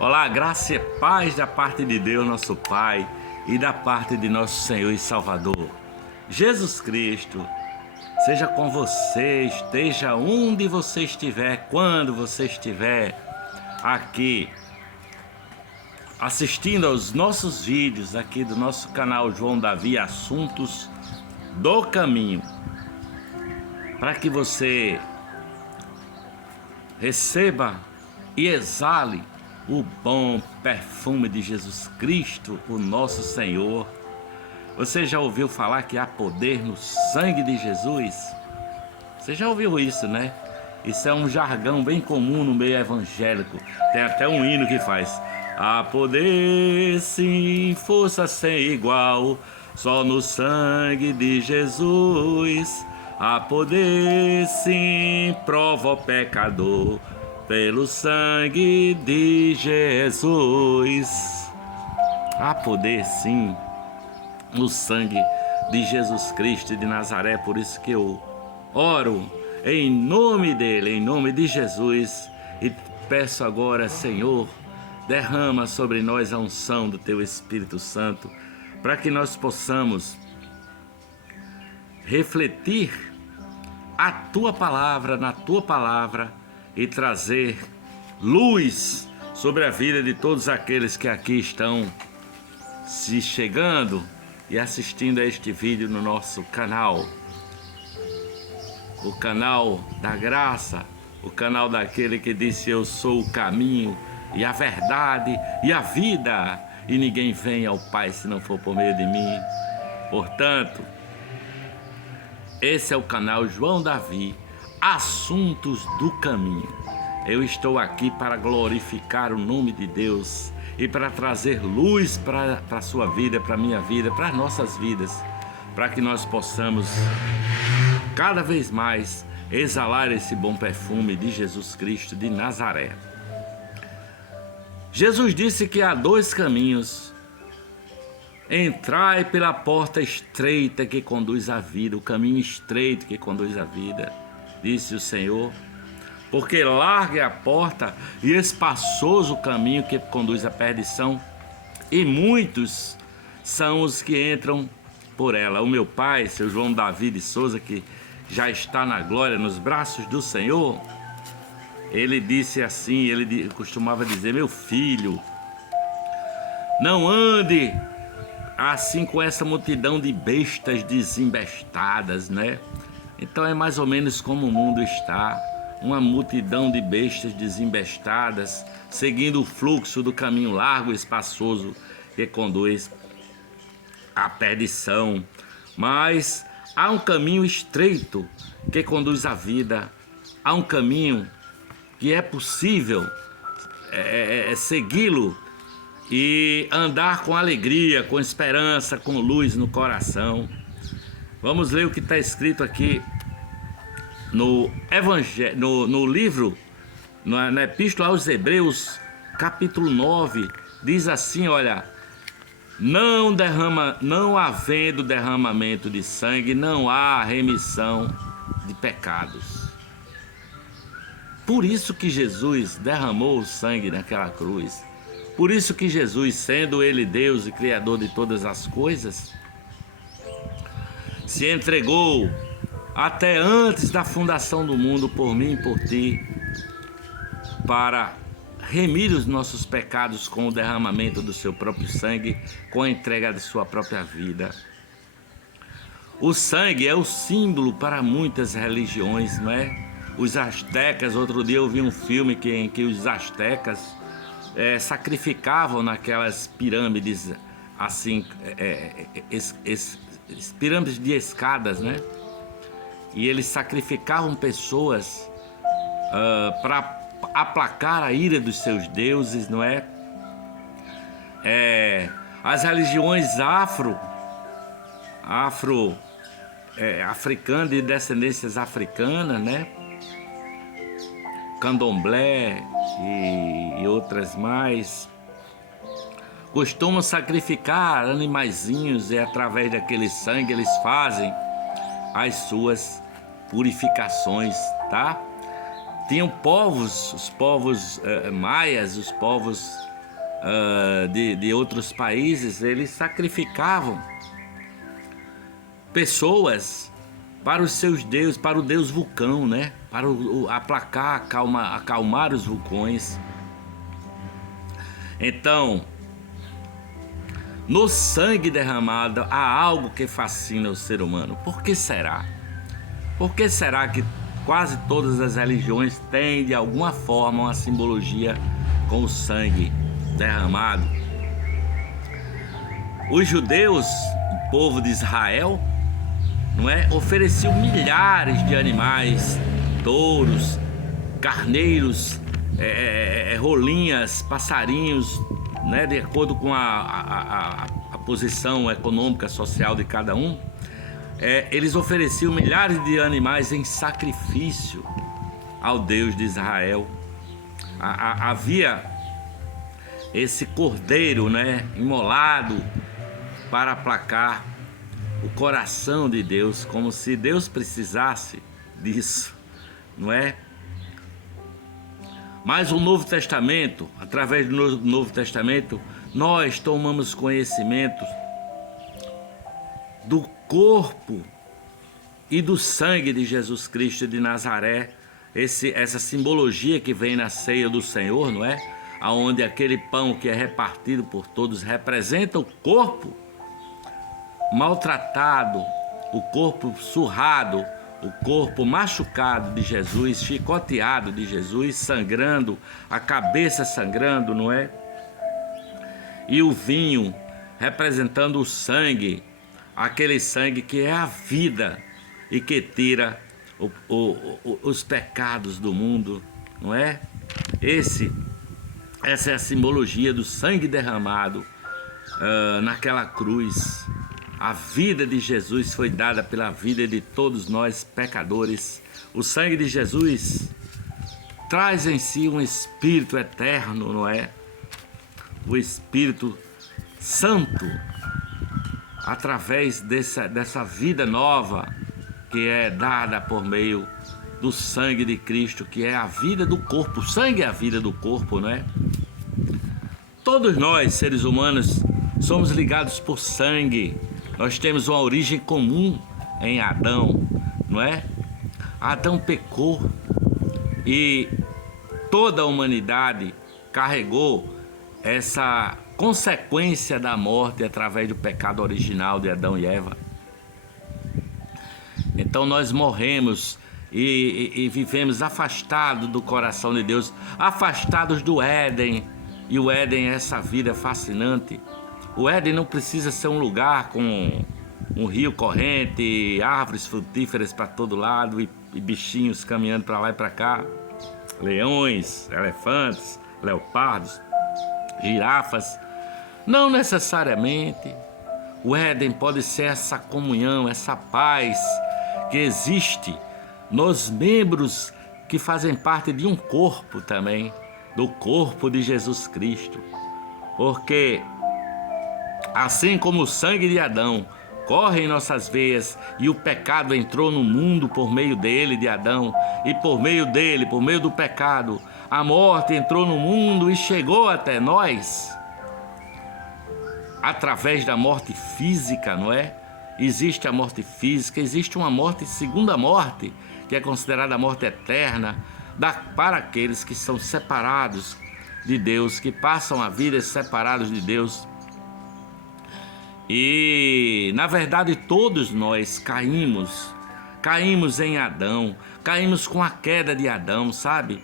Olá, graça e paz da parte de Deus, nosso Pai, e da parte de nosso Senhor e Salvador, Jesus Cristo. Seja com você, esteja onde você estiver, quando você estiver aqui assistindo aos nossos vídeos aqui do nosso canal João Davi Assuntos do Caminho, para que você receba e exale o bom perfume de Jesus Cristo, o nosso Senhor. Você já ouviu falar que há poder no sangue de Jesus? Você já ouviu isso, né? Isso é um jargão bem comum no meio evangélico. Tem até um hino que faz: há poder, sim, força sem igual, só no sangue de Jesus. Há poder, sim, prova o pecador, pelo sangue de Jesus. Há poder, sim, no sangue de Jesus Cristo de Nazaré. Por isso que eu oro em nome dele, em nome de Jesus, e peço agora, Senhor, derrama sobre nós a unção do teu Espírito Santo, para que nós possamos refletir a tua palavra, na tua palavra, e trazer luz sobre a vida de todos aqueles que aqui estão se chegando e assistindo a este vídeo no nosso canal. O canal da graça, o canal daquele que disse: eu sou o caminho e a verdade e a vida, e ninguém vem ao Pai se não for por meio de mim. Portanto, esse é o canal João Davi Assuntos do Caminho. Eu estou aqui para glorificar o nome de Deus e para trazer luz para a sua vida, para a minha vida, para as nossas vidas, para que nós possamos cada vez mais exalar esse bom perfume de Jesus Cristo de Nazaré. Jesus disse que há dois caminhos: entrai pela porta estreita que conduz à vida, o caminho estreito que conduz à vida, disse o Senhor, porque larga é a porta e espaçoso o caminho que conduz à perdição, e muitos são os que entram por ela. O meu pai, seu João Davi de Souza, que já está na glória, nos braços do Senhor, ele disse assim, ele costumava dizer: meu filho, não ande assim com essa multidão de bestas desembestadas, né? Então é mais ou menos como o mundo está, uma multidão de bestas desembestadas, seguindo o fluxo do caminho largo e espaçoso que conduz à perdição. Mas há um caminho estreito que conduz à vida, há um caminho que é possível segui-lo e andar com alegria, com esperança, com luz no coração. Vamos ler o que está escrito aqui no livro, na Epístola aos Hebreus, capítulo 9, diz assim, olha: não havendo derramamento de sangue, não há remissão de pecados. Por isso que Jesus derramou o sangue naquela cruz. Por isso que Jesus, sendo Ele Deus e Criador de todas as coisas, se entregou até antes da fundação do mundo por mim e por ti, para remir os nossos pecados com o derramamento do seu próprio sangue, com a entrega de sua própria vida. O sangue é o símbolo para muitas religiões, não é? Os astecas, outro dia eu vi um filme em que os astecas sacrificavam naquelas pirâmides, assim, pirâmides de escadas, né? E eles sacrificavam pessoas para aplacar a ira dos seus deuses, não é? As religiões africanas, de descendências africanas, né? Candomblé e outras mais, costumam sacrificar animaizinhos, e através daquele sangue eles fazem as suas purificações, tá? Tinham povos, os povos maias, os povos de outros países, eles sacrificavam pessoas para os seus deuses, para o deus vulcão, né? Para aplacar, acalmar os vulcões. Então, no sangue derramado há algo que fascina o ser humano. Por que será? Por que será que quase todas as religiões têm de alguma forma uma simbologia com o sangue derramado? Os judeus, o povo de Israel, não é, ofereciam milhares de animais, touros, carneiros, rolinhas, passarinhos, né, de acordo com a posição econômica, social de cada um. Eles ofereciam milhares de animais em sacrifício ao Deus de Israel. Havia esse cordeiro, né, imolado para aplacar o coração de Deus, como se Deus precisasse disso, não é? Mas o Novo Testamento, através do Novo Testamento, nós tomamos conhecimento do corpo e do sangue de Jesus Cristo de Nazaré, essa simbologia que vem na ceia do Senhor, não é? Aonde aquele pão que é repartido por todos representa o corpo maltratado, o corpo surrado, o corpo machucado de Jesus, chicoteado de Jesus, sangrando, a cabeça sangrando, não é? E o vinho representando o sangue, aquele sangue que é a vida e que tira os pecados do mundo, não é? Essa é a simbologia do sangue derramado naquela cruz. A vida de Jesus foi dada pela vida de todos nós pecadores. O sangue de Jesus traz em si um Espírito eterno, não é? O Espírito Santo, através dessa vida nova que é dada por meio do sangue de Cristo, que é a vida do corpo. O sangue é a vida do corpo, não é? Todos nós, seres humanos, somos ligados por sangue. Nós temos uma origem comum em Adão, não é? Adão pecou e toda a humanidade carregou essa consequência da morte através do pecado original de Adão e Eva. Então nós morremos e vivemos afastados do coração de Deus, afastados do Éden. E o Éden é essa vida fascinante. O Éden não precisa ser um lugar com um rio corrente, árvores frutíferas para todo lado e bichinhos caminhando para lá e para cá. Leões, elefantes, leopardos, girafas. Não necessariamente. O Éden pode ser essa comunhão, essa paz que existe nos membros que fazem parte de um corpo também, do corpo de Jesus Cristo. Porque assim como o sangue de Adão corre em nossas veias e o pecado entrou no mundo por meio dele, de Adão, e por meio dele, por meio do pecado, a morte entrou no mundo e chegou até nós, através da morte física, não é? Existe a morte física, existe uma morte, segunda morte, que é considerada a morte eterna, para aqueles que são separados de Deus, que passam a vida separados de Deus. E, na verdade, todos nós caímos em Adão, caímos com a queda de Adão, sabe?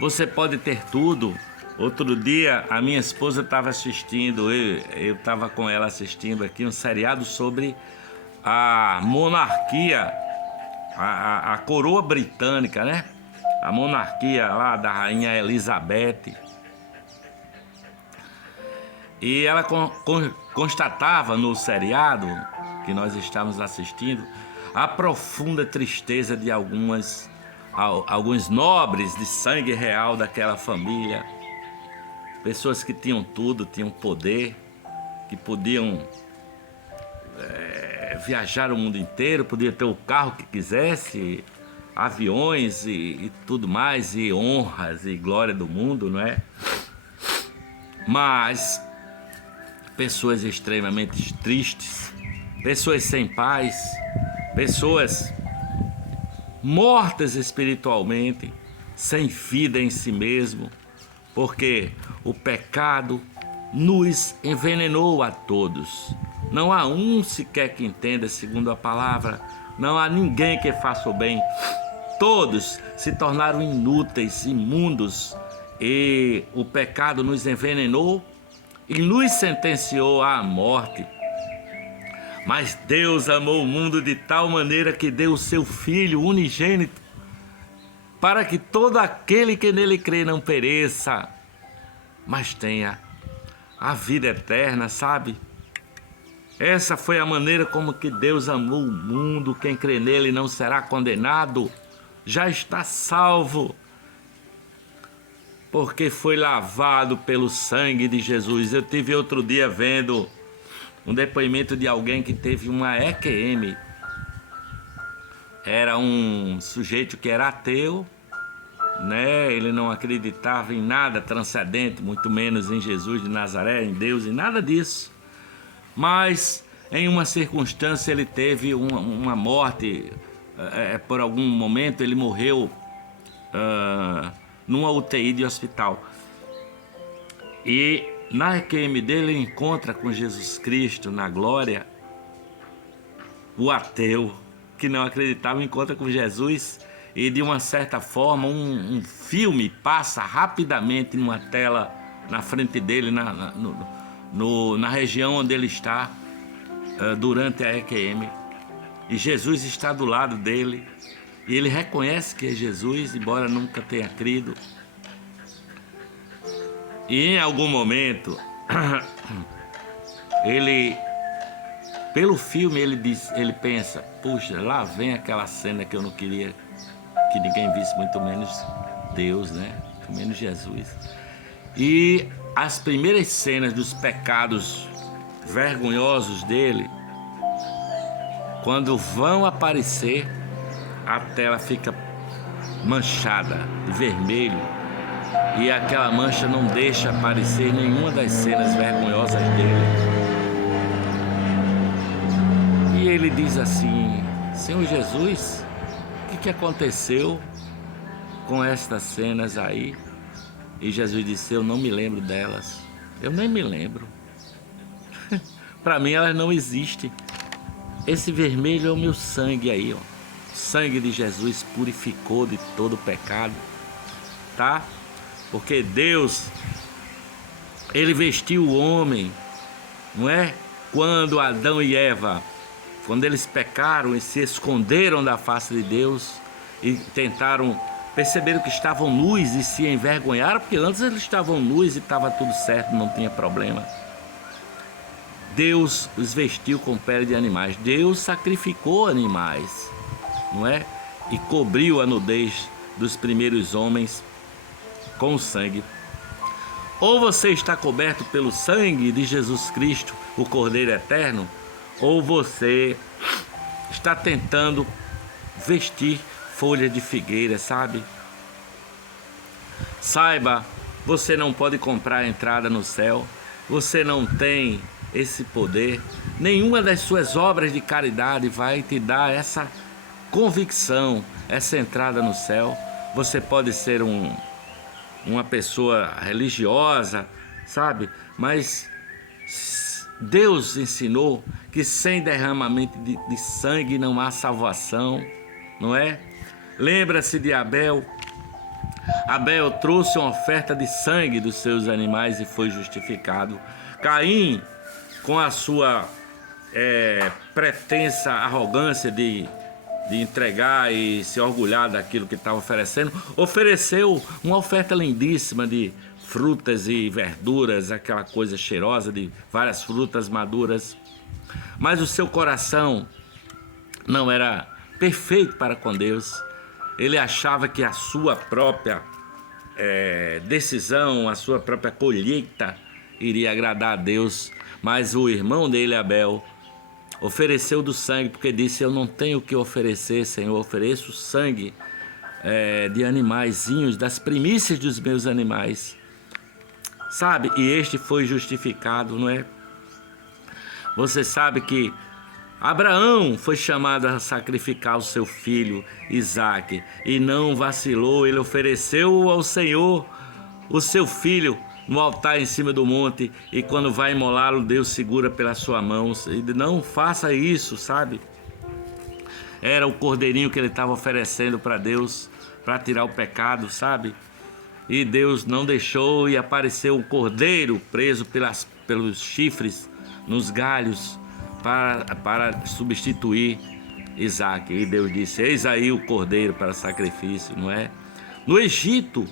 Você pode ter tudo. Outro dia, a minha esposa estava assistindo, eu estava com ela assistindo aqui um seriado sobre a monarquia, a coroa britânica, né? A monarquia lá da rainha Elizabeth. E ela constatava no seriado que nós estávamos assistindo a profunda tristeza de alguns nobres de sangue real daquela família. Pessoas que tinham tudo, tinham poder, que podiam viajar o mundo inteiro, podia ter o carro que quisesse, aviões e tudo mais, e honras e glória do mundo, não é? Mas pessoas extremamente tristes, pessoas sem paz, pessoas mortas espiritualmente, sem vida em si mesmo, porque o pecado nos envenenou a todos. Não há um sequer que entenda segundo a palavra, não há ninguém que faça o bem. Todos se tornaram inúteis, imundos, e o pecado nos envenenou e nos sentenciou à morte. Mas Deus amou o mundo de tal maneira que deu o seu Filho unigênito, para que todo aquele que nele crê não pereça, mas tenha a vida eterna, sabe? Essa foi a maneira como que Deus amou o mundo. Quem crê nele não será condenado, já está salvo, porque foi lavado pelo sangue de Jesus. Eu tive outro dia vendo um depoimento de alguém que teve uma EQM. Era um sujeito que era ateu, né? Ele não acreditava em nada transcendente, muito menos em Jesus de Nazaré, em Deus, e nada disso. Mas em uma circunstância ele teve uma morte, por algum momento ele morreu numa UTI de hospital. E na EQM dele ele encontra com Jesus Cristo na glória. O ateu que não acreditava encontra com Jesus, e de uma certa forma um filme passa rapidamente numa tela na frente dele, na região onde ele está durante a EQM, e Jesus está do lado dele, e ele reconhece que é Jesus, embora nunca tenha crido. E em algum momento ele, pelo filme, ele pensa: puxa, lá vem aquela cena que eu não queria que ninguém visse, muito menos Deus, né? Muito menos Jesus. E as primeiras cenas dos pecados vergonhosos dele, quando vão aparecer, a tela fica manchada de vermelho, e aquela mancha não deixa aparecer nenhuma das cenas vergonhosas dele. E ele diz assim: Senhor Jesus, o que aconteceu com estas cenas aí? E Jesus disse: eu não me lembro delas. Eu nem me lembro. Para mim elas não existem. Esse vermelho é o meu sangue aí, ó. O sangue de Jesus purificou de todo o pecado, tá? Porque Deus, ele vestiu o homem, não é? Quando Adão e Eva, quando eles pecaram e se esconderam da face de Deus e perceberam que estavam nus e se envergonharam, porque antes eles estavam nus e estava tudo certo, não tinha problema. Deus os vestiu com pele de animais. Deus sacrificou animais, não é? E cobriu a nudez dos primeiros homens com o sangue. Ou você está coberto pelo sangue de Jesus Cristo, o Cordeiro Eterno, ou você está tentando vestir folha de figueira, sabe? Saiba, você não pode comprar a entrada no céu. Você não tem esse poder. Nenhuma das suas obras de caridade vai te dar essa convicção, essa entrada no céu. Você pode ser uma pessoa religiosa, sabe? Mas Deus ensinou que sem derramamento de sangue não há salvação, não é? Lembra-se de Abel. Abel trouxe uma oferta de sangue dos seus animais e foi justificado. Caim, com a sua pretensa arrogância de entregar e se orgulhar daquilo que estava oferecendo, ofereceu uma oferta lindíssima de frutas e verduras, aquela coisa cheirosa de várias frutas maduras. Mas o seu coração não era perfeito para com Deus. Ele achava que a sua própria decisão, a sua própria colheita iria agradar a Deus. Mas o irmão dele, Abel, ofereceu do sangue, porque disse: eu não tenho o que oferecer, Senhor, eu ofereço sangue de animaizinhos, das primícias dos meus animais. sabe? E este foi justificado, não é? Você sabe que Abraão foi chamado a sacrificar o seu filho Isaque e não vacilou, ele ofereceu ao Senhor o seu filho no altar em cima do monte, e quando vai imolá-lo, Deus segura pela sua mão. Não faça isso, sabe? Era o cordeirinho que ele estava oferecendo para Deus, para tirar o pecado, sabe? E Deus não deixou, e apareceu o cordeiro preso pelos chifres nos galhos para substituir Isaque. E Deus disse: eis aí o cordeiro para sacrifício, não é? No Egito,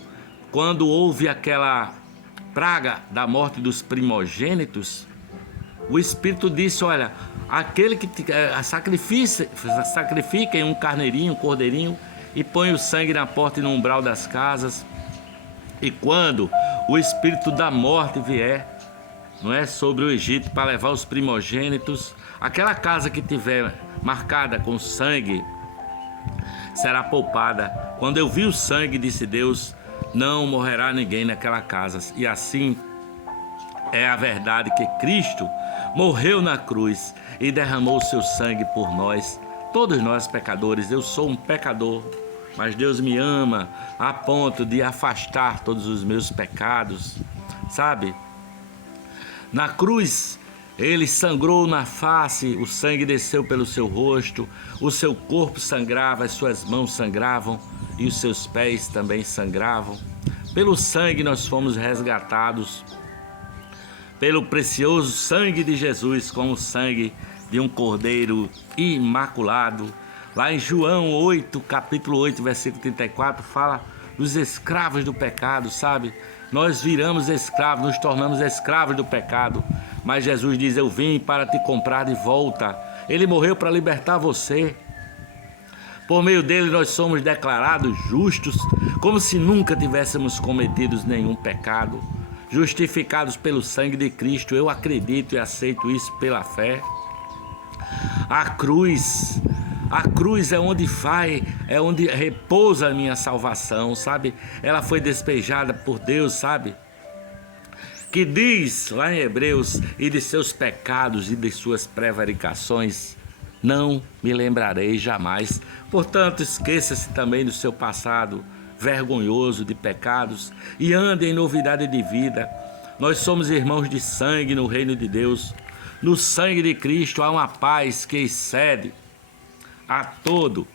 quando houve aquela praga da morte dos primogênitos, o Espírito disse: olha, aquele que sacrifiquem um carneirinho, um cordeirinho, e põe o sangue na porta e no umbral das casas. E quando o Espírito da morte vier, não é, sobre o Egito, para levar os primogênitos, aquela casa que tiver marcada com sangue será poupada. Quando eu vi o sangue, disse Deus, não morrerá ninguém naquela casa. E assim é a verdade, que Cristo morreu na cruz e derramou o seu sangue por nós, todos nós pecadores. Eu sou um pecador, mas Deus me ama a ponto de afastar todos os meus pecados, sabe? Na cruz, ele sangrou na face, o sangue desceu pelo seu rosto, o seu corpo sangrava, as suas mãos sangravam e os seus pés também sangravam. Pelo sangue nós fomos resgatados, pelo precioso sangue de Jesus, como o sangue de um cordeiro imaculado. Lá em João 8, capítulo 8, versículo 34, fala dos escravos do pecado, sabe? Nós viramos escravos, nos tornamos escravos do pecado, mas Jesus diz: eu vim para te comprar de volta. Ele morreu para libertar você. Por meio dele nós somos declarados justos, como se nunca tivéssemos cometido nenhum pecado, justificados pelo sangue de Cristo. Eu acredito e aceito isso pela fé. A cruz é onde repousa a minha salvação, sabe? Ela foi despejada por Deus, sabe? Que diz lá em Hebreus: e de seus pecados e de suas prevaricações não me lembrarei jamais. Portanto, esqueça-se também do seu passado vergonhoso de pecados e ande em novidade de vida. Nós somos irmãos de sangue no reino de Deus. No sangue de Cristo há uma paz que excede a todo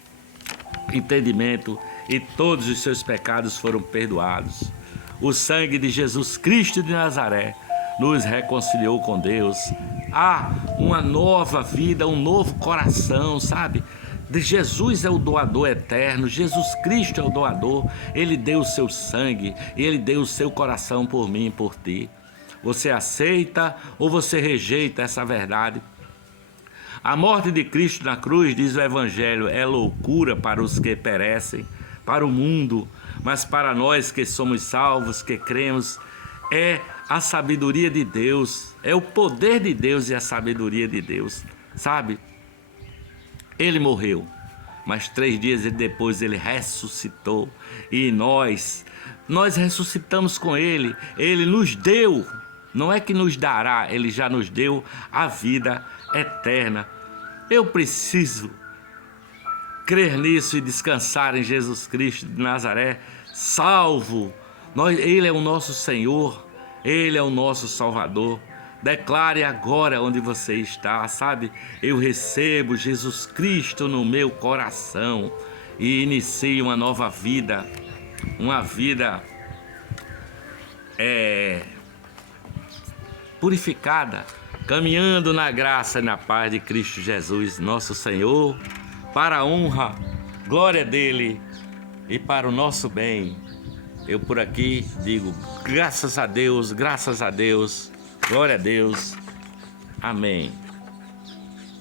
entendimento, e todos os seus pecados foram perdoados. O sangue de Jesus Cristo de Nazaré nos reconciliou com Deus. Há uma nova vida, um novo coração, sabe? Jesus é o doador eterno, Jesus Cristo é o doador. Ele deu o seu sangue, ele deu o seu coração por mim e por ti. Você aceita ou você rejeita essa verdade? A morte de Cristo na cruz, diz o Evangelho, é loucura para os que perecem, para o mundo, mas para nós que somos salvos, que cremos, é a sabedoria de Deus, é o poder de Deus e a sabedoria de Deus, sabe? Ele morreu, mas 3 dias depois ele ressuscitou, e nós ressuscitamos com ele. Ele nos deu, não é que nos dará, ele já nos deu a vida eterna. Eu preciso crer nisso e descansar em Jesus Cristo de Nazaré, salvo. Ele é o nosso Senhor, ele é o nosso Salvador. Declare agora onde você está, sabe? Eu recebo Jesus Cristo no meu coração e inicio uma nova vida, uma vida purificada, caminhando na graça e na paz de Cristo Jesus, nosso Senhor, para a honra, glória dele e para o nosso bem. Eu por aqui digo graças a Deus, glória a Deus, amém.